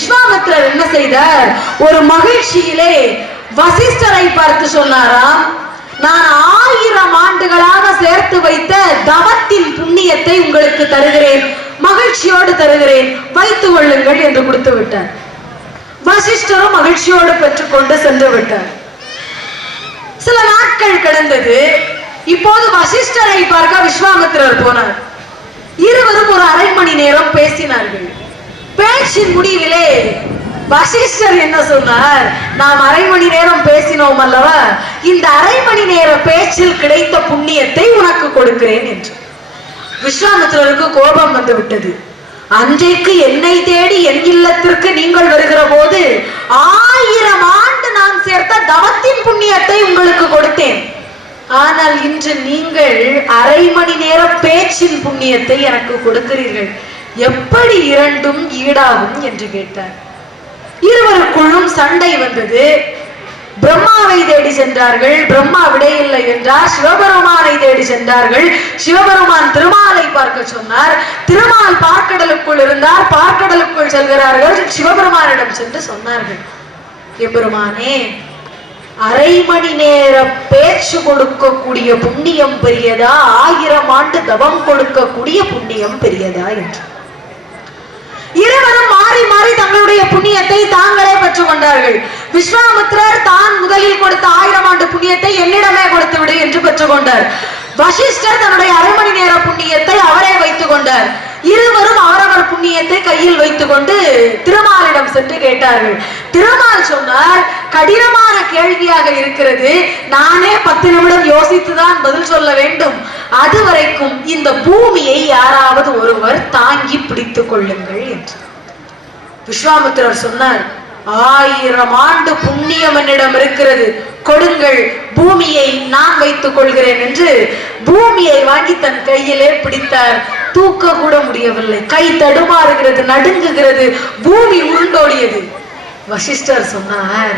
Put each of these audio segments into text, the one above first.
விஸ்வாமித்திரர் என்ன செய்தார்? ஒரு மகிழ்ச்சியிலே வசிஷ்டரை பார்த்து சொன்னாராம், நான் 1000 ஆண்டுகளாக சேர்த்து வைத்த தவத்தின் புண்ணியத்தை உங்களுக்கு தருகிறேன், மகிழ்ச்சியோடு தருகிறேன், வைத்துக் கொள்ளுங்கள் என்று கொடுத்து விட்டார். வசிஷ்டரும் மகிழ்ச்சியோடு பெற்றுக்கொண்டு சென்று விட்டார். சில நாட்கள் கடந்தது. இப்போது வசிஷ்டரை பார்க்க விஸ்வாமித்திரர் போனார். இருவரும் ஒரு அரை மணி நேரம் பேசினார்கள். பேச்சின் முடிவிலே வசிஷ்டர் என்ன சொன்னார்? நாம் அரை மணி நேரம் பேசினோம் அல்லவா, இந்த அரை மணி நேர பேச்சில் கிடைத்த புண்ணியத்தை உனக்கு கொடுக்கிறேன் என்று. விஸ்வாமித்திரருக்கு கோபம் வந்து விட்டது. அன்றைக்கு என்னை தேடி என் இல்லத்திற்கு நீங்கள் வருகிற போது 1000 ஆண்டு நான் சேர்த்த தவத்தின் புண்ணியத்தை உங்களுக்கு கொடுத்தேன். ஆனால் இன்று நீங்கள் அரை மணி நேர பேச்சின் புண்ணியத்தை எனக்கு கொடுக்கிறீர்கள். எப்படி இரண்டும் ஈடாகும் என்று கேட்டார். இருவருக்குள்ளும் சண்டை வந்தது. பிரம்மாவை தேடி சென்றார்கள். பிரம்மா விடையில்லை என்றார். சிவபெருமானை தேடி சென்றார்கள். சிவபெருமான் திருமாலை பார்க்க சொன்னார். திருமால் பார்க்கடலுக்குள் இருந்தார். பார்க்கடலுக்குள் செல்கிறார்கள். சிவபெருமானிடம் சென்று சொன்னார்கள், எம்பெருமானே, அரை மணி நேர பேச்சு கொடுக்கக்கூடிய புண்ணியம் பெரியதா, 1000 ஆண்டு தவம் கொடுக்கக்கூடிய புண்ணியம் பெரியதா என்று. இருவரும் மாறி மாறி தங்களுடைய புண்ணியத்தை தாங்களே பெற்றுக் கொண்டார்கள். விஸ்வாமித்திரர் தான் முதலில் கொடுத்த 1000 ஆண்டு புண்ணியத்தை என்னிடமே கொடுத்து விடு என்று பெற்றுக் கொண்டார். வசிஷ்டர் தன்னுடைய அரை மணி நேர புண்ணியத்தை அவரே வைத்துக் கொண்டார். இருவரும் அவரவர் புண்ணியத்தை கையில் வைத்துக் கொண்டு திருமாலிடம் சென்று கேட்டார்கள். திருமால் சொன்னார், கடினமான கேள்வியாக இருக்கிறது, நானே 10 நிமிடம் யோசித்துதான் பதில் சொல்ல வேண்டும். அதுவரைக்கும் இந்த பூமியை யாராவது ஒருவர் தாங்கி பிடித்துக் கொள்ளுங்கள் என்று. விஸ்வாமித்திரர் சொன்னார், 1000 ஆண்டு புண்ணியம் என்னிடம் இருக்கிறது, கொடுங்கள், பூமியை நான் வைத்துக் கொள்கிறேன் என்று பூமியை வாங்கி தன் கையிலே பிடித்தார். தூக்க கூட முடியவில்லை. கை தடுமாறுகிறது, நடுங்குகிறது, பூமி உருண்டோடியது. வசிஷ்டர் சொன்னார்,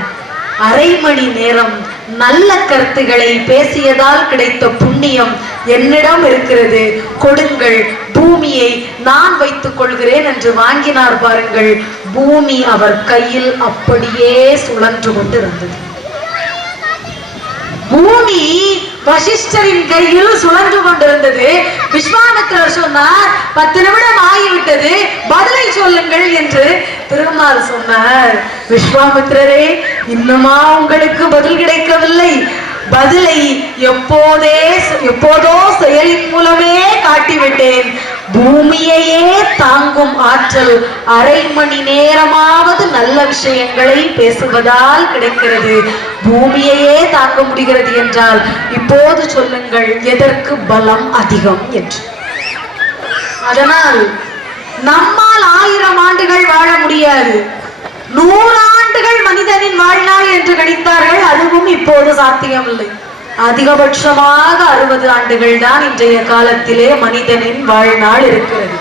அரை மணி நேரம் நல்ல கருத்துக்களை பேசியதால் கிடைத்த புண்ணியம் என்னிடம் இருக்கிறது, கொடுங்கள், பூமியை நான் வைத்துக் கொள்கிறேன் என்று வாங்கினார். பாருங்கள், பூமி அவர் கையில் அப்படியே சுழன்று கொண்டு இருந்தது. பூமி வசிஷ்டரின் கையில் சுழன்று கொண்டிருந்தது. விஸ்வாமித்திரர் சொன்னார், 10 நிமிடம் ஆகிவிட்டது, பதிலை சொல்லுங்கள் என்று. திருமால் சொன்னார், விஸ்வாமித்திரரே, இன்னுமா உங்களுக்கு பதில் கிடைக்கவில்லை? பதிலை எப்போதோ செயலின் மூலமே காட்டிவிட்டேன். பூமியையே தாங்கும் ஆற்றல் அரை மணி நேரமாவது நல்ல விஷயங்களை பேசுவதால் கிடைக்கிறது. பூமியையே தாங்க முடிகிறது என்றால் இப்போது சொல்லுங்கள், எதற்கு பலம் அதிகம் என்று. அதனால் நம்மால் 1000 ஆண்டுகள் வாழ முடியாது. 100 ஆண்டுகள் மனிதனின் வாழ்நாள் என்று கணித்தார்கள். அதுவும் இப்போது சாத்தியமில்லை. அதிகபட்சமாக 60 ஆண்டுகள் தான் இன்றைய காலத்திலே மனிதனின் வாழ்நாள் இருக்கிறது.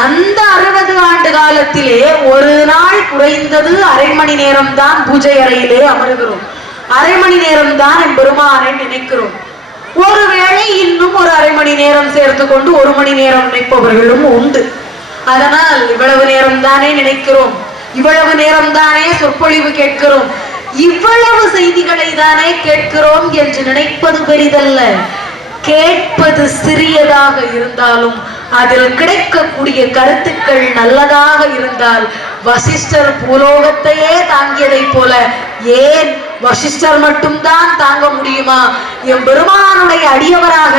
அந்த 60 ஆண்டு காலத்திலே ஒரு நாள் குறைந்தது அரை மணி நேரம் தான் பூஜை அறையிலே அமர்கிறோம். அரை மணி நேரம் தான் பெருமானை நினைக்கிறோம். ஒருவேளை இன்னும் ஒரு அரை மணி நேரம் சேர்த்து கொண்டு 1 மணி நேரம் நினைப்பவர்களும் உண்டு. அதனால் இவ்வளவு நேரம் தானே நினைக்கிறோம், இவ்வளவு நேரம் தானே சொற்பொழிவு கேட்கிறோம், இவ்வளவு செய்திகளை தானே கேட்கிறோம் என்று நினைப்பது பெரிதல்ல. கேட்பது சிறியதாக இருந்தாலும் அதில் கிடைக்கக்கூடிய கருத்துக்கள் நல்லதாக இருந்தால், வசிஷ்டர் பூலோகத்தையே தாங்கியதை போல ஏன் வசிஷ்டர் மட்டும்தான் தாங்க முடியுமா? என் பெருமானுடைய அடியவராக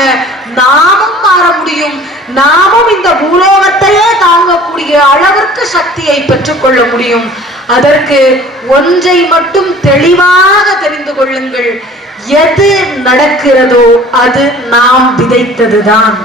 நாமும் மாற முடியும். நாமும் இந்த பூலோகத்தையே தாங்கக்கூடிய அளவிற்கு சக்தியை பெற்றுக்கொள்ள முடியும். அதற்கு ஒன்றை மட்டும் தெளிவாக தெரிந்து கொள்ளுங்கள், எது நடக்கிறதோ அது நாம் விதைத்ததுதான்.